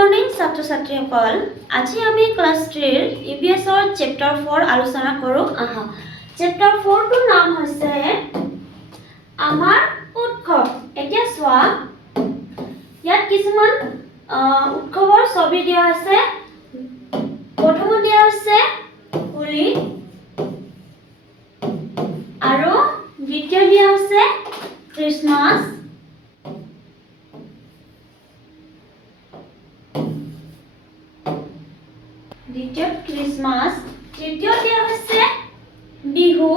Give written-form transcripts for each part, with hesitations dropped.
Morning ছাত্ৰ ছাত্ৰীসকল, আজি আমি ক্লাছ 3 EVSৰ চেপ্টাৰ 4 আলোচনা কৰোঁ। আহা, চেপ্টাৰ 4টোৰ নাম হৈছে আমাৰ উৎসৱ। এতিয়া চোৱা, ইয়াত কিছুমান উৎসৱৰ ছবি দিয়া আছে। প্ৰথমত দিয়া হৈছে হোলী আৰু দ্বিতীয় দিয়া হৈছে খ্ৰীষ্টমাছ। দ্বিতীয় খ্ৰীষ্টমাছ, তৃতীয় দিয়া হৈছে বিহু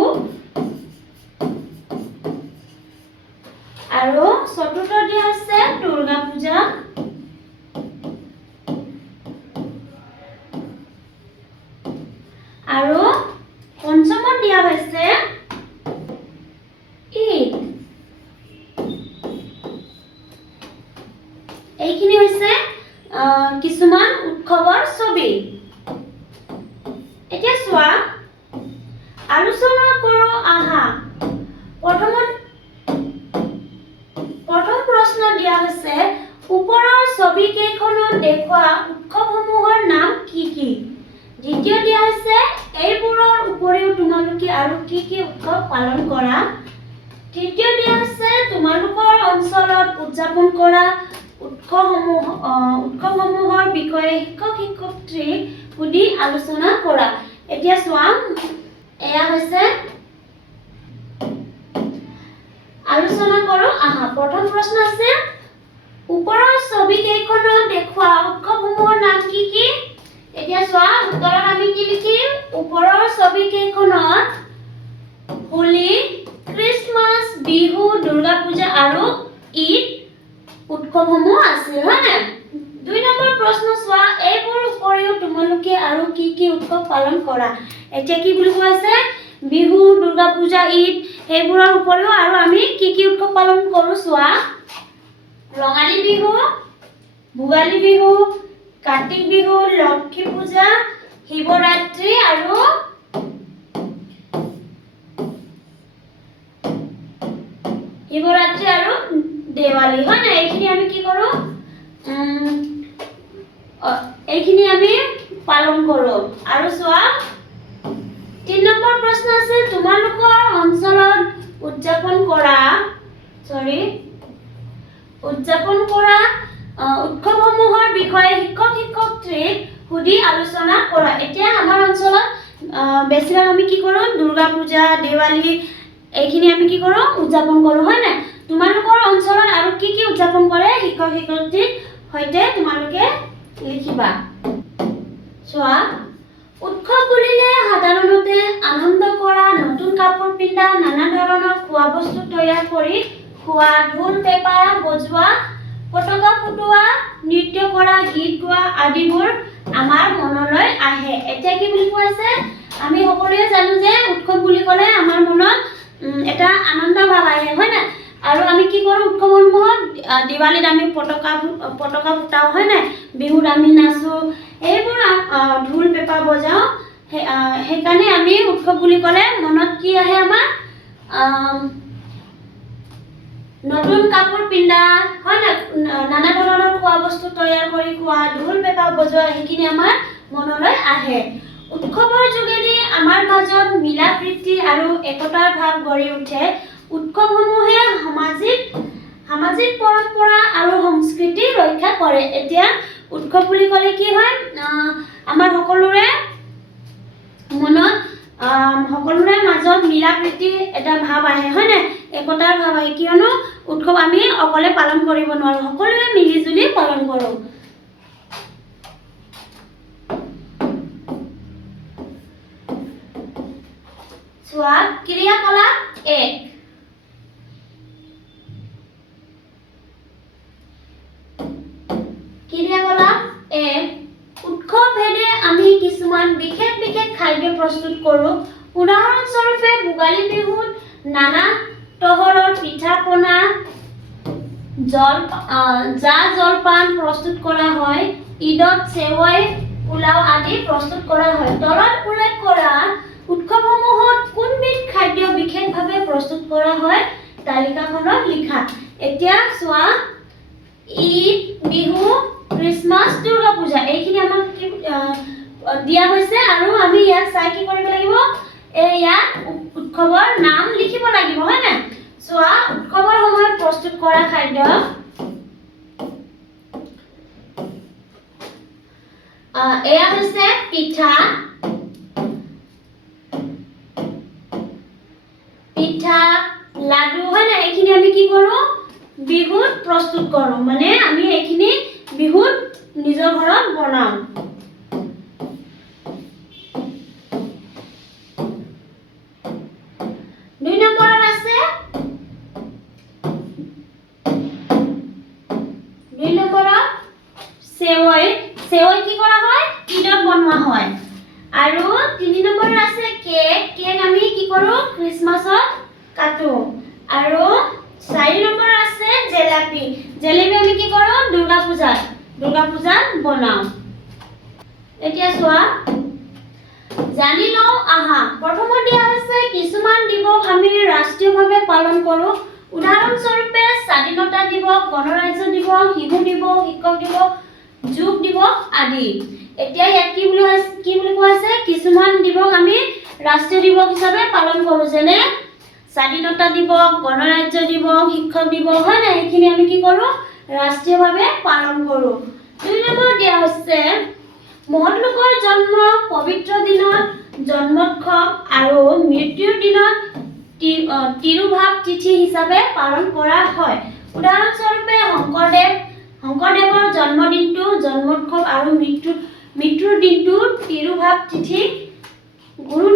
আৰু চতুৰ্থ দিয়া হৈছে দুৰ্গা পূজা। আৰু পঞ্চমত দিয়া হৈছে ঈদ। এইখিনি হৈছে কিছুমান উৎসৱৰ ছবি। এতিয়া চোৱা, আলোচনা কৰো আহা। প্ৰথম প্ৰশ্ন দিয়া হৈছে, ওপৰৰ ছবি কেইখনত দেখুওৱা উৎসৱসমূহৰ নাম কি কি? দ্বিতীয় দিয়া হৈছে, এইবোৰৰ উপৰিও তোমালোকে আৰু কি কি উৎসৱ পালন কৰা? তৃতীয় দিয়া হৈছে, তোমালোকৰ অঞ্চলত উদযাপন কৰা উৎসৱসমূহৰ বিষয়ে শিক্ষক শিক্ষয়িত্ৰীক সুধি আলোচনা কৰা। এতিয়া চোৱা, এয়া হৈছে আলোচনা কৰো আহা। প্ৰথম প্ৰশ্ন আছে, ওপৰৰ ছবি কেইখনত দেখুওৱা উৎসৱসমূহৰ নাম কি কি? এতিয়া চোৱা, উত্তৰত আমি কি লিখিম? ওপৰৰ ছবি কেইখনত হোলী, খ্ৰীষ্টমাছ, বিহু, দুৰ্গা পূজা আৰু ঈদ উৎসৱসমূহ আছে, হয়নে? 2 নম্বৰ প্ৰশ্ন চোৱা, এইবোৰ উপৰিও তোমালোকে আৰু কি কি উৎসৱ পালন কৰা? এতিয়া কি বুলি কোৱা আছে? বিহু, দুৰ্গা পূজা, ঈদ, সেইবোৰৰ উপৰিও আৰু আমি কি কি উৎসৱ পালন কৰোঁ চোৱা। ৰঙালী বিহু, ভোগালী বিহু, কাতি বিহু, লক্ষ্মী পূজা, শিৱৰাত্ৰি আৰু দেৱালী, হয় না? এইখিনি আমি কি কৰোঁ? এইখিনি আমি পালন কৰোঁ। আৰু চোৱা, 3 নম্বৰ প্ৰশ্ন আছে, তোমালোকৰ অঞ্চলত উদযাপন কৰা উৎসৱসমূহৰ বিষয়ে শিক্ষক শিক্ষয়িত্ৰীক সুধি আলোচনা কৰা। এতিয়া আমাৰ অঞ্চলত বেছিভাগ আমি কি কৰোঁ? দুৰ্গা পূজা, দেৱালী, এইখিনি আমি কি কৰোঁ? উদযাপন কৰোঁ, হয় নাই? তোমালোকৰ অঞ্চলত আৰু কি কি উদযাপন কৰে? শিক্ষক শিক্ষয়িত্ৰীৰ সৈতে তোমালোকে লিখিবা। চোৱা, উৎসৱ বুলিলে সাধাৰণতে আনন্দ কৰা, নতুন কাপোৰ পিন্ধা, নানা ধৰণৰ খোৱা বস্তু তৈয়াৰ কৰি খোৱা, ঢোল পেঁপা বজোৱা, পতাকা ফুটোৱা, নৃত্য কৰা, গীত গোৱা আদিবোৰ আমাৰ মনলৈ আহে। এতিয়া কি বুলি কোৱা আছে? আমি সকলোৱে জানো যে উৎসৱ বুলি ক'লে আমাৰ মনত এটা আনন্দ ভাৱ আহে, হয় না? আৰু আমি কি কৰোঁ? উৎসৱসমূহত দিৱালীত আমি পতাকা ফুটাও, হয় নাই? বিহুত আমি নাচো, এইবোৰ ঢোল পেঁপা বজাওঁ। সেইকাৰণে আমি উৎসৱ বুলি ক'লে মনত কি আহে আমাৰ? নতুন কাপোৰ পিন্ধা, হয় না? নানা ধৰণৰ খোৱা বস্তু তৈয়াৰ কৰি খোৱা, ঢোল পেঁপা বজোৱা, সেইখিনি আমাৰ মনলৈ আহে। উৎসৱৰ যোগেদি আমাৰ মাজত মিলা প্ৰীতি আৰু একতাৰ ভাৱ গঢ়ি উঠে। উৎসৱসমূহে সামাজিক পৰম্পৰা আৰু সংস্কৃতি ৰক্ষা কৰে। এতিয়া উৎসৱ বুলি ক'লে কি হয়? আমাৰ সকলোৰে মনত সকলোৰে মাজত মিলা প্ৰীতি এটা ভাৱ আহে, হয় নাই? একতাৰ ভাৱ আহে, কিয়নো উৎসৱ আমি অকলে পালন কৰিব নোৱাৰোঁ, সকলোৱে মিলি জুলি পালন কৰোঁ। চোৱা, ক্ৰিয়াকলাপ 1। ক্ৰিয়াকলাপ 1, উৎসৱ ভেদে আমি কিছুমান বিশেষ খাদ্য প্ৰস্তুত কৰোঁ। উদাহৰণস্বৰূপে ভোগালী বিহুত নানা তৰহৰ পিঠা পনা, জলপান প্ৰস্তুত কৰা হয়। ঈদত চেৱাই, পোলাও আদি প্ৰস্তুত কৰা হয়। তলত উল্লেখ কৰা উৎসৱসমূহত কোনবিধ খাদ্য বিশেষভাৱে প্ৰস্তুত কৰা হয় তালিকাখনত লিখা। এতিয়া চোৱা, ঈদ, বিহু, খ্ৰীষ্টমাছ, এইখিনি আমাক কি দিয়া হৈছে আৰু আমি ইয়াত চাই কি কৰিব লাগিব ইয়াত উৎসৱৰ নাম লিখিব লাগিব হয় না চোৱা উৎসৱৰ সময়ত প্ৰস্তুত কৰা খাদ্য এয়া হৈছে পিঠা লাডু হয় না এইখিনি আমি কি কৰো বিহুত প্ৰস্তুত কৰো মানে আমি এইখিনি বিহুত নিজৰ ঘৰত বনাও দুই নম্বৰত আছে সেৱৈ কি কৰা হয় ঈদত বনোৱা হয় আৰু 3 নম্বৰত আছে কেক আমি কি কৰো খ্ৰীষ্টমাছত কাটো আৰু 4 নম্বৰত আছে জেলেপি আমি কি কৰো দুৰ্গা পূজাত বনাও এতিয়া চোৱা জানি লও আহা প্ৰথমত দিয়া হৈছে কিছুমান দিৱস আমি ৰাষ্ট্ৰীয়ভাৱে পালন কৰো উদাহৰণস্বৰূপে স্বাধীনতা দিৱস গণৰাজ্য দিৱস শিশু দিৱস শিক্ষক দিৱস যোগ দিৱস আদি এতিয়া ইয়াত কি বুলি কোৱা হৈছে কিছুমান দিৱস আমি ৰাষ্ট্ৰীয় দিৱস হিচাপে পালন কৰো যেনে স্বাধীনতা দিৱস গণৰাজ্য দিৱস শিক্ষক দিৱস হয় না এইখিনি আমি কি কৰো ৰাষ্ট্ৰীয়ভাৱে পালন কৰো 2 নম্বৰ দিয়া হৈছে মহৎ লোকৰ জন্ম পবিত্ৰ দিনত জন্মোৎসৱ আৰু মৃত্যুৰ দিনত তিৰুভাৱ তিথি হিচাপে পালন কৰা হয় উদাহৰণস্বৰূপে শংকৰদেৱৰ জন্মদিনটো জন্মোৎসৱ আৰু মৃত্যুৰ দিনটো তিৰুভাৱ তিথি গুৰু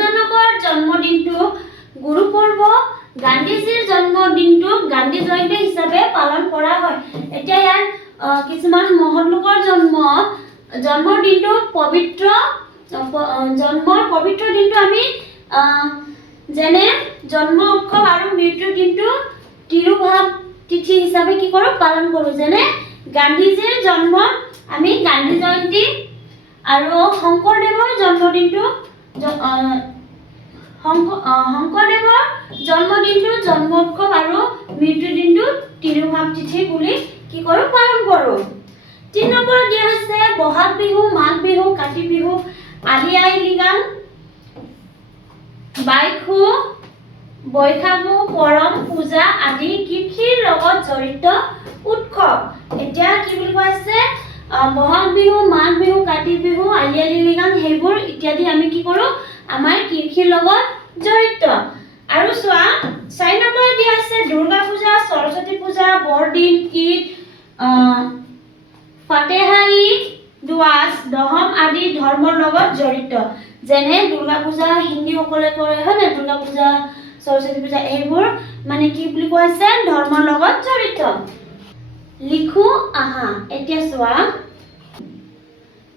নানকৰ জন্মদিনটো গুৰু পৰ্ব গান্ধীজীৰ জন্মদিনটো গান্ধী জয়ন্তী হিচাপে পালন কৰা হয় এতিয়া ইয়াত কিছুমান মহৎ লোকৰ জন্মৰ দিনটো জন্মৰ পবিত্ৰ দিনটো আমি যেনে জন্ম উৎসৱ আৰু মৃত্যুৰ দিনটো তিৰুভাৱ তিথি হিচাপে কি কৰো পালন কৰো যেনে গান্ধীজীৰ জন্ম আমি গান্ধী জয়ন্তী আৰু শংকৰদেৱৰ জন্মদিনটো জন্ম উৎসৱ আৰু মৃত্যুৰ দিনটো তিৰুভাৱ তিথি বুলি কি কৰো পালন কৰো 3 নম্বৰত দিয়া হৈছে বহাগ বিহু মাঘ বিহু কাতি বিহু আলি আই লৃগাং বাইখু বৈশাগু কৰম পূজা আদি কৃষিৰ লগত জড়িত উৎসৱ এতিয়া কি বুলি কৈছে বহাগ বিহু মাঘ বিহু কাতি বিহু আলি আই লৃগাং হেবোৰ ইত্যাদি আমি কি কৰো আমাৰ কৃষিৰ লগত জড়িত আৰু চোৱা 4 নম্বৰত দিয়া আছে দুৰ্গা পূজা সৰস্বতী পূজা বৰদিন ঈদ ফাতেহাই দুৱাজ দহম আদি ধৰ্মৰ লগত জড়িত যেনে দুৰ্গা পূজা হিন্দুসকলে কৰে হয় দুৰ্গা পূজা সৰস্বতী পূজা এইবোৰ মানে কি বুলি কৈছে ধৰ্মৰ লগত জড়িত লিখো আহা এতিয়া চোৱা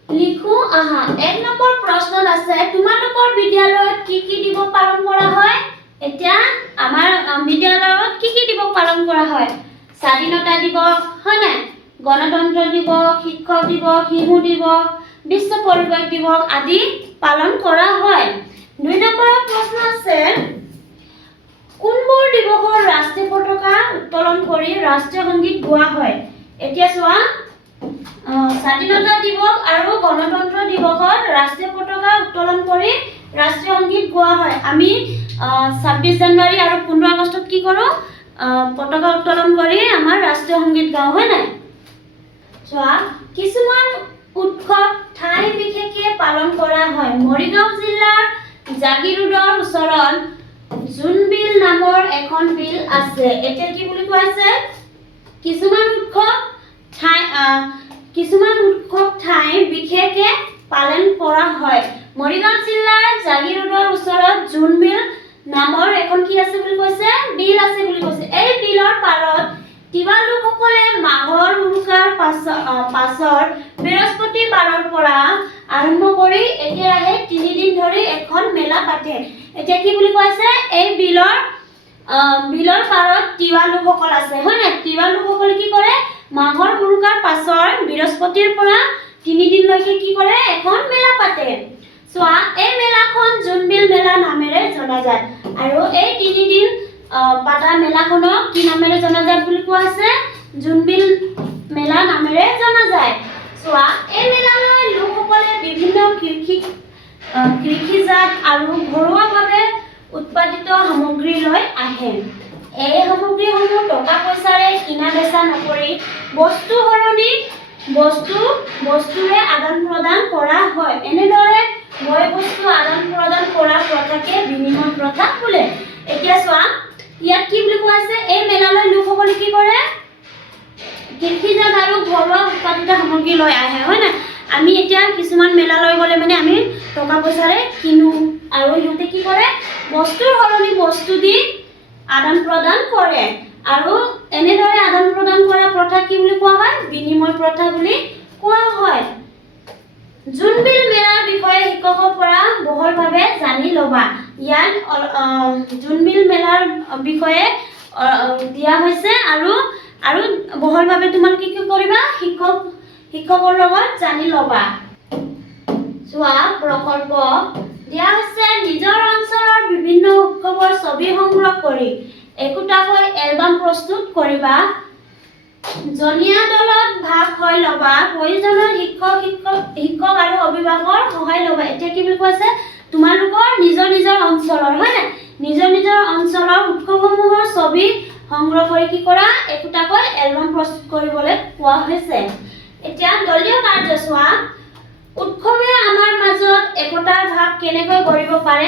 লিখো আহা 1 নম্বৰ প্ৰশ্নত আছে তোমালোকৰ বিদ্যালয়ত কি দিৱস পালন কৰা হয় এতিয়া আমাৰ বিদ্যালয়ত কি দিৱস পালন কৰা হয় স্বাধীনতা দিৱস হয় না গণতন্ত্ৰ দিৱস শিক্ষক দিৱস শিশু দিৱস বিশ্ব পৰিৱেশ দিৱস আদি পালন কৰা হয় 2 নম্বৰ প্ৰশ্ন আছে কোনবোৰ দিৱসৰ ৰাষ্ট্ৰীয় পতাকা উত্তোলন কৰি ৰাষ্ট্ৰীয় সংগীত গোৱা হয় এতিয়া চোৱা স্বাধীনতা দিৱস আৰু গণতন্ত্ৰ দিৱসত ৰাষ্ট্ৰীয় পতাকা উত্তোলন কৰি ৰাষ্ট্ৰীয় সংগীত গোৱা হয় আমি 26 জানুৱাৰী আৰু 15 আগষ্টত কি কৰো পতাকা উত্তোলন কৰি আমাৰ ৰাষ্ট্ৰীয় সংগীত গাওঁ হয় না চোৱা কিছুমান উৎসৱ ঠাই বিশেষে পালন কৰা হয় মৰিগাঁও জিলাৰ জাগিৰোডৰ ওচৰত জোনবিল নামৰ এখন বিল আছে এতিয়া কি বুলি কৈছে কিছুমান উৎসৱ ঠাই বিশেষে পালন কৰা হয় মৰিগাঁও জিলাৰ জাগিৰোডৰ ওচৰত জোনবিল নামৰ এখন কি আছে বুলি কৈছে বিল আছে বুলি কৈছে এই বিলৰ পাৰত তিৱা লোকসকলে মাঘৰ উৰুকাৰ পাছৰ বৃহস্পতিবাৰৰ পৰা আৰম্ভ কৰি একেৰাহে 3 দিন ধৰি এখন মেলা পাতে এতিয়া কি বুলি কৈছে এই বিলৰ পাৰত তিৱা লোকসকল আছে হয় না তিৱা লোকসকলে কি কৰে মাঘৰ উৰুকাৰ পাছৰ বৃহস্পতিৰ পৰা 3 দিনলৈকে কি কৰে এখন মেলা পাতে চোৱা এই মেলাখন জোনবিল মেলা নামেৰে জনাজাত আৰু এই 3 দিন পাতা মেলাখনক কি নামেৰে জনাজাত বুলি কোৱা আছে জোনবিল মেলা নামেৰে জনা যায়। চোৱা, এই মেলালৈ লোকসকলে বিভিন্ন কৃষিজাত আৰু ঘৰুৱাভাৱে উৎপাদিত সামগ্ৰী লৈ আহে। এই সামগ্ৰীসমূহ টকা পইচাৰে কিনা বেচা নকৰি বস্তুৰে আদান প্ৰদান কৰা হয়। এনেদৰে বয় বস্তু আদান প্ৰদান কৰা প্ৰথাকে বিনিময় প্ৰথা বোলে। এতিয়া চোৱা, ইয়াত কি বুলি কোৱা আছে, এই মেলালৈ লোকসকলে কি কৰে, কৃষিজাত আৰু ঘৰুৱা উৎপাদিত সামগ্ৰী লৈ আহে, হয় নাই? আমি এতিয়া কিছুমান মেলালৈ গ'লে মানে আমি টকা পইচাৰে কিনো আৰু সিহঁতে কি কৰে, বস্তুৰ সলনি বস্তু দি আদান প্ৰদান কৰে। আৰু এনেদৰে আদান প্ৰদান কৰা প্ৰথা কি বুলি কোৱা হয়? বিনিময় প্ৰথা বুলি কোৱা হয়। জোনবিল মেলাৰ বিষয়ে শিক্ষকৰ পৰা বহলভাৱে জানি ল'বা। ইয়াত জোনবিল মেলাৰ বিষয়ে দিয়া হৈছে আৰু বহলভাৱে তোমালোকে কি কৰিবা, শিক্ষকৰ লগত জানি ল'বা। চোৱা, প্ৰকল্প দিয়া হৈছে নিজৰ অঞ্চলৰ বিভিন্ন উৎসৱৰ ছবি সংগ্ৰহ কৰি একোটাকৈ এলবাম প্ৰস্তুত কৰিবা। জনীয়া দলত ভাগ হৈ ল'বা। প্ৰয়োজনৰ শিক্ষক আৰু অভিভাৱকৰ সহায় ল'বা। এতিয়া কি বুলি কৈছে, তোমালোকৰ নিজৰ অঞ্চলৰ, হয় নাই, নিজৰ অঞ্চলৰ উৎসৱসমূহৰ ছবি সংগ্ৰহ কৰি কি কৰা, একোটাকৈ এলবাম প্ৰস্তুত কৰিবলৈ কোৱা হৈছে। এতিয়া দলীয় কাৰ্য চোৱা, উৎসৱে আমাৰ মাজত একতাৰ ভাৱ কেনেকৈ গঢ়িব পাৰে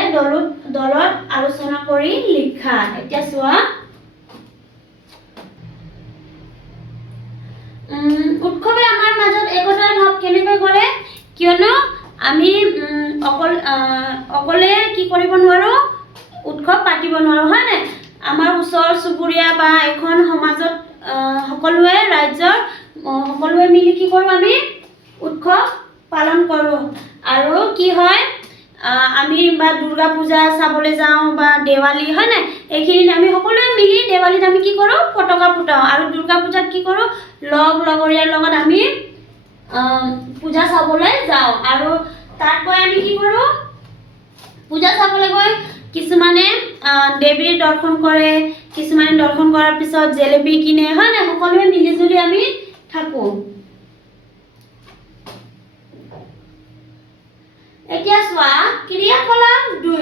দলত আলোচনা কৰি লিখা। এতিয়া চোৱা, উৎসৱে আমাৰ মাজত একতাৰ ভাৱ কেনেকৈ গঢ়ে, কিয়নো আমি অকলে কি কৰিব নোৱাৰো, উৎসৱ পাতিব নোৱাৰো, হয় নাই? আমাৰ ওচৰ চুবুৰীয়া বা এখন সমাজত সকলোৱে মিলি কি কৰো, আমি উৎসৱ পালন কৰো। আৰু কি হয়, আমি বা দুৰ্গা পূজা চাবলৈ যাওঁ বা দেৱালী, হয় নাই, এইখিনিত আমি সকলোৱে মিলি দেৱালীত আমি কি কৰো, ফটকা ফুটাও। আৰু দুৰ্গা পূজাত কি কৰো, লগৰীয়াৰ লগত আমি পূজা চাবলৈ যাওঁ। আৰু তাত গৈ আমি কি কৰো, পূজা চাবলৈ গৈ কিছুমানে দেৱীৰ দৰ্শন কৰে, কিছুমানে দৰ্শন কৰাৰ পিছত জেলেপি কিনে, হয় নাই, সকলোৱে মিলি জুলি আমি থাকো। এতিয়া চোৱা, ক্ৰিয়াকলাপ 2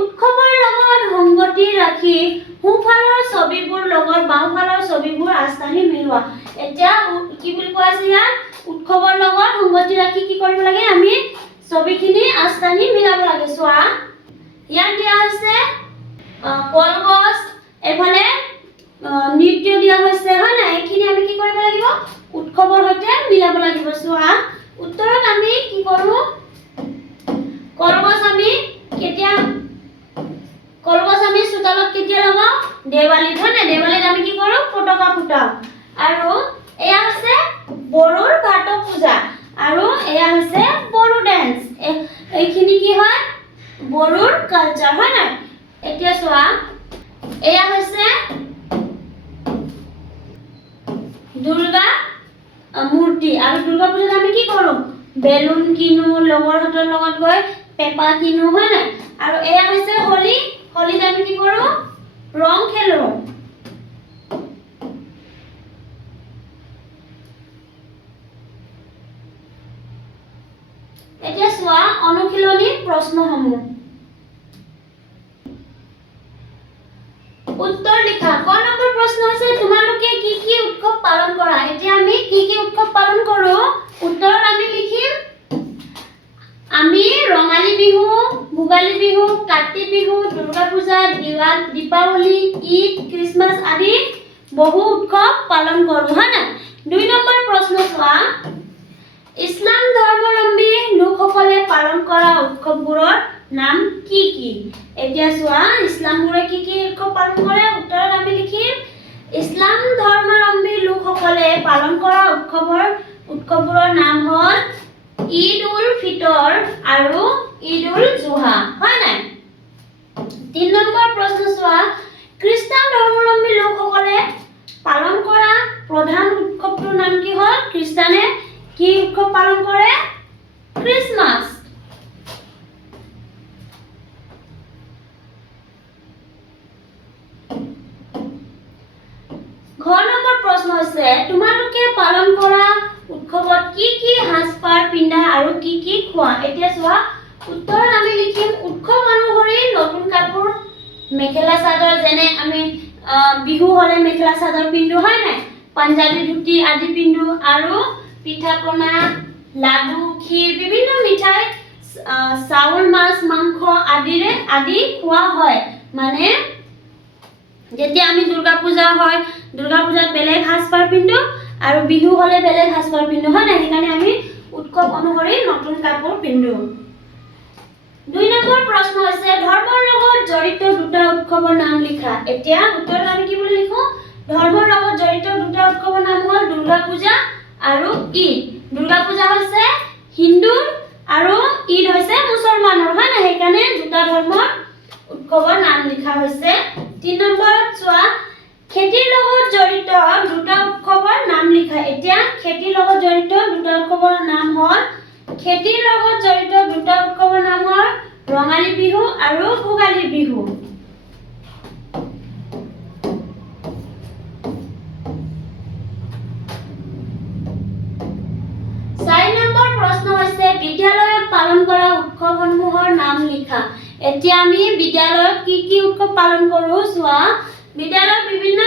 উৎসৱৰ লগত সংগতি ৰাখি সোঁফালৰ ছবিবোৰ লগত বাওঁফালৰ ছবিবোৰ আস্থানি মিলোৱা। এতিয়া কি বুলি কোৱা আছে, ইয়াত উৎসৱৰ লগত সংগতি ৰাখি কি কৰিব লাগে, আমি ছবিখিনি আস্থানি মিলাব লাগে। চোৱা, ইয়াত দিয়া হৈছে কলগছ, এফালে নৃত্য দিয়া হৈছে, হয় নাই, এইখিনি আমি কি কৰিব লাগিব, উৎসৱৰ সৈতে মিলাব লাগিব। চোৱা, উত্তৰত আমি কি কৰো, কলগছ আমি চোতালত কেতিয়া লগাও, দেৱালীত, হয় নাই, দেৱালীত আমি কি কৰো, ফটকা ফুটাও। আৰু এয়া হৈছে বড়োৰ ভাটৌ পূজা, আৰু এয়া হৈছে বড়ো ডেন্স। এইখিনি কি হয়, বড়োৰ কালচাৰ, হয় নাই। এতিয়া চোৱা, এয়া হৈছে দুৰ্গা মূৰ্তি। আৰু দুৰ্গা পূজাত আমি কি কৰো, বেলুন কিনো, লগৰহঁতৰ লগত গৈ পেপা কিনো, হয় নাই। আৰু এয়া হৈছে হোলী। হোলীত আমি কি কৰো, ৰং খেলো। এতিয়া চোৱা, অনুশীলনী প্ৰশ্নসমূহ। উত্তৰ লিখা। ক নম্বৰ প্ৰশ্ন হৈছে, তোমালোকে কি কি উৎসৱ পালন কৰা? এতিয়া আমি কি কি উৎসৱ পালন কৰো, উত্তৰত আমি লিখিম, আমি ৰঙালী বিহু, ভোগালী বিহু, কাতি বিহু, দুৰ্গা পূজা, দীপাৱলী, ঈদ, খ্ৰীষ্টমাছ আদি বহু উৎসৱ পালন কৰো, হয় নাই। 2 নম্বৰ প্ৰশ্ন চোৱা, ইছলাম ধৰ্মাৱলম্বী লোকসকলে পালন কৰা উৎসৱবোৰৰ নাম কি কি? এতিয়া চোৱা, ইছলামবোৰে কি কি উৎসৱ পালন কৰে, উত্তৰত আমি লিখিম, ইছলাম ধৰ্মাৱলম্বী লোকসকলে পালন কৰা উৎসৱবোৰৰ নাম হ'ল ঈদ উল ফিতৰ আৰু ঈদ উল জুহা, হয় নাই। 3 নম্বৰ প্ৰশ্ন চোৱা, খ্ৰীষ্টান ধৰ্মাৱলম্বী লোকসকলে পালন কৰা প্ৰধান উৎসৱটোৰ নাম কি হ'ল, খ্ৰীষ্টানে কি উৎসৱ পালন কৰে, খ্ৰীষ্টমাছ। ঘৰ প্ৰশ্ন হৈছে তোমালোকে পালন কৰা উৎসৱত কি কি সাজপাৰ পিন্ধা আৰু কি কি খোৱা এতিয়া চোৱা উত্তৰত আমি লিখিম উৎসৱ অনুসৰি নতুন কাপোৰ মেখেলা চাদৰ যেনে আমি বিহু হলে মেখেলা চাদৰ পিন্ধো হয় নাই পাঞ্জাবী ধুতি আদি পিন্ধো আৰু পিঠা পনা লাডু ক্ষীৰ বিভিন্ন মিঠাই চাউল মাছ মাংস আদি খোৱা হয় মানে যেতিয়া আমি দুৰ্গা পূজা হয় দুৰ্গা পূজাত বেলেগ সাজপাৰ পিন্ধো আৰু বিহু হলে বেলেগ সাজপাৰ পিন্ধো হয় না সেইকাৰণে আমি উৎসৱ অনুসৰি নতুন কাপোৰ পিন্ধো 2 নম্বৰ প্ৰশ্ন হৈছে ধৰ্মৰ লগত জড়িত দুটা উৎসৱৰ নাম লিখা এতিয়া উত্তৰত আমি কি বুলি লিখো ধৰ্মৰ লগত জড়িত দুটা উৎসৱৰ নাম হ'ল দুৰ্গা পূজা আৰু ঈদ দুৰ্গা পূজা হৈছে হিন্দু আৰু ঈদ হৈছে মুছলমানৰ হয় না সেইকাৰণে দুটা ধৰ্মৰ উৎসৱৰ নাম লিখা হৈছে 3 নম্বৰত চোৱা খেতিৰ লগত জড়িত দুটা উৎসৱৰ নাম লিখা এতিয়া খেতিৰ লগত জড়িত দুটা উৎসৱৰ নাম হ'ল খেতিৰ লগত জড়িত দুটা উৎসৱৰ নাম হ'ল ৰঙালী বিহু আৰু ভোগালী বিহু 4 নম্বৰ প্ৰশ্ন হৈছে বিদ্যালয়ত পালন কৰা উৎসৱসমূহৰ নাম লিখা এতিয়া আমি বিদ্যালয়ত কি কি উৎসৱ পালন কৰো চোৱা বিদ্যালয়ত বিভিন্ন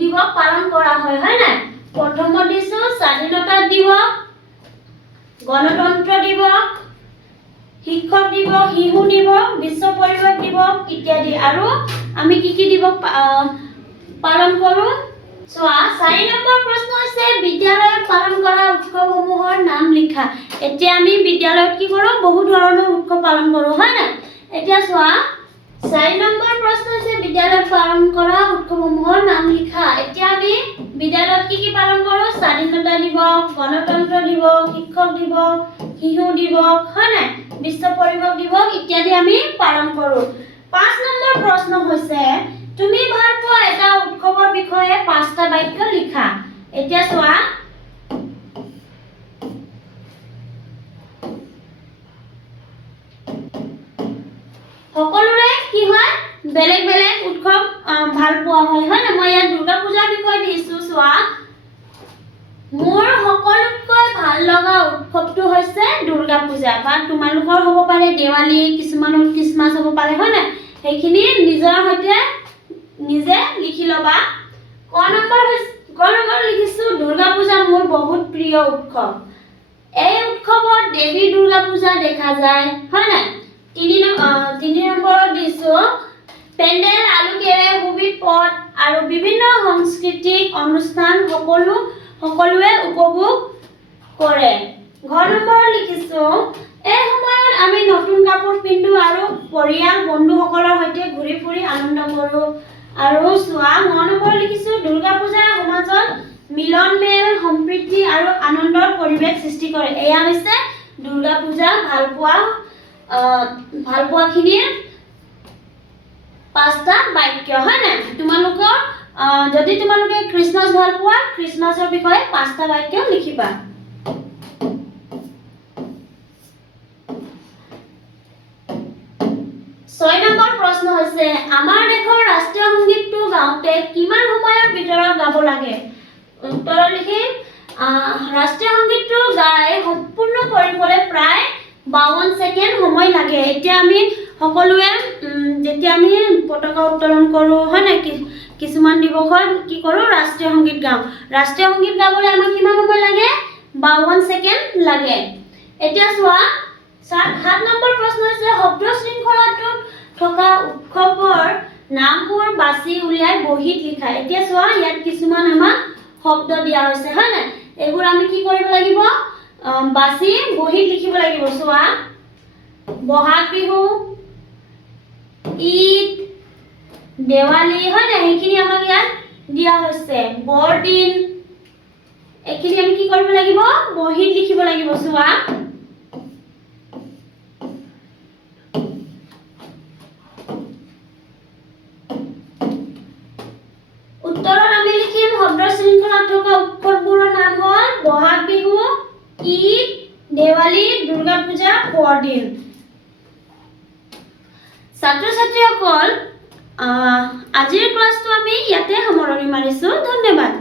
দিৱস পালন কৰা হয় হয় না প্ৰথমত দিছো স্বাধীনতা দিৱস গণতন্ত্ৰ দিৱস শিক্ষক দিৱস শিশু দিৱস বিশ্ব পৰিৱেশ দিৱস ইত্যাদি আৰু আমি কি কি দিৱস পালন কৰো চোৱা 4 নম্বৰ প্ৰশ্ন হৈছে বিদ্যালয়ত পালন কৰা উৎসৱসমূহৰ নাম লিখা এতিয়া আমি বিদ্যালয়ত কি কৰো বহু ধৰণৰ উৎসৱ পালন কৰো হয় না এতিয়া চোৱা 4 নম্বৰ প্ৰশ্ন হৈছে বিদ্যালয়ত পালন কৰা উৎসৱসমূহৰ নাম লিখা এতিয়া আমি বিদ্যালয়ত কি পালন কৰো স্বাধীনতা দিৱস গণতন্ত্ৰ দিৱস শিক্ষক দিৱস শিশু দিৱস হয় না বিশ্ব পৰিৱেশ দিৱস ইত্যাদি আমি পালন কৰো 5 নম্বৰ প্ৰশ্ন হৈছে তুমি ভাল পোৱা এটা উৎসৱৰ বিষয়ে 5টা বাক্য লিখা এতিয়া চোৱা সকলোৰে কি হয় বেলেগ বেলেগ উৎসৱ ভাল পোৱা হয় না মই ইয়াত দুৰ্গা পূজাৰ বিষয়ে দিছো চোৱা মোৰ সকলোতকৈ ভাল লগা উৎসৱটো হৈছে দুৰ্গা পূজা বা তোমালোকৰ হ'ব পাৰে দেৱালী কিছুমানৰ খ্ৰীষ্টমাছ হ'ব পাৰে হয় না সেইখিনি নিজৰ সৈতে নিজে লিখি লবা ক নম্বৰ লিখিছো দুৰ্গা পূজা মোৰ বহুত প্ৰিয় উৎসৱ এই উৎসৱত দেৱী দুৰ্গা পূজা দেখা যায় হয় না 3 নম্বৰত দিছো পেণ্ডেল আলোকেৰে সুবিধ পথ আৰু বিভিন্ন সাংস্কৃতিক অনুষ্ঠান সকলোৱে উপভোগ কৰে ঘৰ নম্বৰ লিখিছো এই সময়ত আমি নতুন কাপোৰ পিন্ধো আৰু পৰিয়াল বন্ধুসকলৰ সৈতে ঘূৰি ফুৰি আনন্দ কৰো আৰু চোৱা 9 নম্বৰ লিখিছো দুৰ্গা পূজা সমাজত মিলন মেল সম্প্ৰীতি আৰু আনন্দৰ পৰিৱেশ সৃষ্টি কৰে এয়া হৈছে দুৰ্গা পূজা ভাল পোৱাখিনিৰ 5টা বাক্য হয় না তোমালোকৰ যদি তোমালোকে খ্ৰীষ্টমাছ ভাল পোৱা খ্ৰীষ্টমাছৰ বিষয়ে 5টা বাক্য লিখিবা 6 নম্বৰ প্ৰশ্ন হৈছে আমাৰ দেশৰ ৰাষ্ট্ৰীয় সংগীতটো গাওঁতে কিমান সময়ৰ ভিতৰত গাব লাগে উত্তৰ লিখিম ৰাষ্ট্ৰীয় সংগীতটো গাই সম্পূৰ্ণ কৰিবলৈ প্ৰায় 52 ছেকেণ্ড সময় লাগে এতিয়া আমি সকলোৱে যেতিয়া আমি পতাকা উত্তোলন কৰো হয় না কিছুমান দিৱসত কি কৰো ৰাষ্ট্ৰীয় সংগীত গাওঁ ৰাষ্ট্ৰীয় সংগীত গাবলৈ আমাক কিমান সময় লাগে 52 ছেকেণ্ড লাগে এতিয়া চোৱা 7 নম্বৰ প্ৰশ্ন হৈছে শব্দ শৃংখলাটোত থকা উৎসৱৰ নামবোৰ বাছি উলিয়াই বহীত লিখা এতিয়া চোৱা ইয়াত কিছুমান আমাক শব্দ দিয়া হৈছে হয় না এইবোৰ আমি কি কৰিব লাগিব বাছি বহীত লিখিব লাগিব চোৱা বহাগ বিহু ঈদ দেৱালী হয় না এইখিনি আমাক ইয়াত দিয়া হৈছে বৰদিন এইখিনি আমি কি কৰিব লাগিব বহীত লিখিব লাগিব চোৱা উত্তৰত আমি লিখিম শব্দ শৃংখলাত থকা উৎসৱবোৰৰ নাম হ'ল বহাগ বিহু ঈদ দেৱালী দুৰ্গা পূজা বৰদিন ছাত্ৰ-ছাত্ৰীসকল আজিৰ ক্লাছটো আমি ইয়াতে সামৰণি মাৰিছো ধন্যবাদ